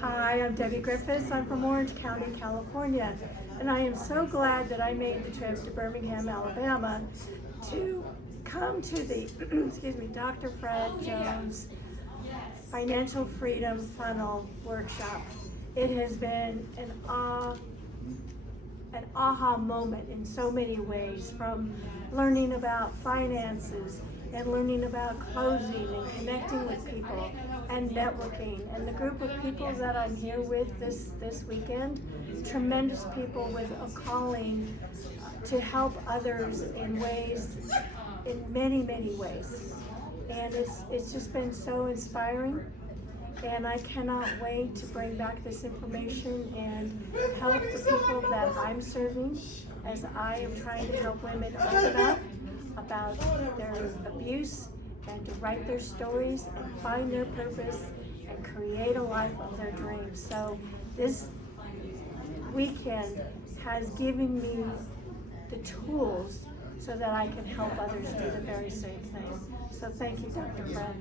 Hi, I'm Debbie Griffiths. I'm from Orange County, California, and I am so glad that I made the trip to Birmingham, Alabama to come to the Dr. Fred Jones Financial Freedom Funnel Workshop. It has been an aha moment in so many ways, from learning about finances and learning about closing and connecting with people and networking. And the group of people that I'm here with this weekend, tremendous people with a calling to help others in many, many ways. And it's just been so inspiring. And I cannot wait to bring back this information and help the people that I'm serving as I am trying to help women open up about their abuse and to write their stories and find their purpose and create a life of their dreams. So this weekend has given me the tools so that I can help others do the very same thing. So thank you, Dr. Fred.